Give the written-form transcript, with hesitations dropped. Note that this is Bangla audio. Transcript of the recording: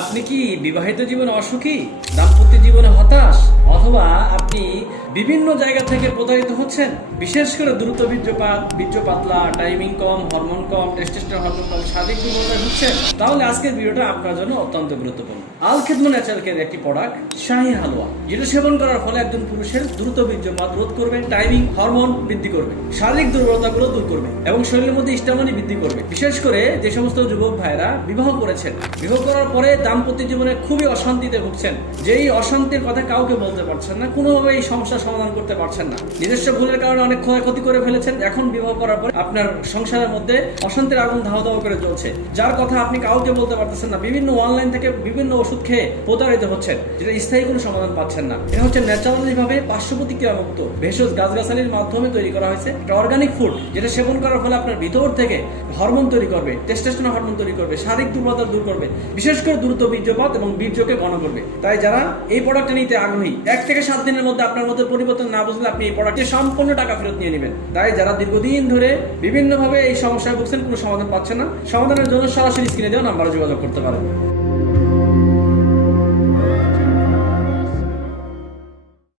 আপনি কি বিবাহিত জীবনে অসুখী, দাম্পত্য জীবনে হতাশ, অথবা আপনি বিভিন্ন জায়গা থেকে প্রতারিত হচ্ছেন? বিশেষ করে দ্রুত বীর্যপাত, বীর্য পাতলা, টাইমিং কম, হরমোন কম, টেস্টোস্টেরন হরমোন কম, শারীরিক দুর্বলতায় ভুগছেন? তাহলে আজকের ভিডিওটা আপনার জন্য অত্যন্ত গুরুত্বপূর্ণ। আল খিদমা ন্যাচারাল কেয়ার একটি প্রোডাক্ট শাহী হালুয়া, যেটা সেবন করার ফলে একজন পুরুষের দ্রুত বীর্যপাত রোধ করবে, টাইমিং, হরমোন বৃদ্ধি করবে, শারীরিক দুর্বলতাগুলো দূর করবে এবং শরীরের মধ্যে স্ট্যামিনা বৃদ্ধি করবে। বিশেষ করে যে সমস্ত যুবক ভাইরা বিবাহ করেছেন, বিবাহ করার পরে দাম্পত্য জীবনে খুবই অশান্তিতে ভুগছেন, যেই অশান্তির কথা কাউকে বলতে পারছেন না, কোনোভাবে এই সমস্যার সমাধান করতে পারছেন না, নিজস্ব ভুলের কারণে অনেক ক্ষয়ক্ষতি করে ফেলেছেন। এখন বিবাহ করার পরে আপনার সংসারের মধ্যে অশান্তির আগুন ধাও ধাও করে জ্বলছে, যার কথা আপনি কাউকে বলতে পারতেছেন না, বিভিন্ন অনলাইন থেকে বিভিন্ন ওষুধ খেয়ে প্রতারিত হচ্ছেন, যেটা স্থায়ী কোনো সমাধান পাচ্ছেন না। এটা হচ্ছে ন্যাচারালি ভাবে পার্শ্ব প্রতিক্রিয়া মুক্ত ভেষজ গাছগাছালির মাধ্যমে তৈরি করা হয়েছে একটা অর্গানিক ফুড, যেটা সেবন করার ফলে আপনার ভিতর থেকে হরমোন তৈরি করবে, টেস্টোস্টেরন হরমোন তৈরি করবে, শারীরিক দুর্বলতা দূর করবে, বিশেষ করে দ্রুত বীর্যপাত এবং বীর্যকে ঘন করবে। তাই যারা এই প্রোডাক্টটা নিতে আগ্রহী, 1 থেকে 7 দিনের মধ্যে আপনার মধ্যে পরিবর্তন না বুঝলে আপনি এই প্রোডাক্টে সম্পূর্ণ টাকা ফেরত নিয়ে নেবেন। তাই যারা দীর্ঘদিন ধরে বিভিন্নভাবে এই সমস্যায় ভুগছেন, কোনো সমাধান পাচ্ছেন না, সমাধানের জন্য সরাসরি স্ক্রিনে দেওয়া নাম্বারে যোগাযোগ করতে পারেন।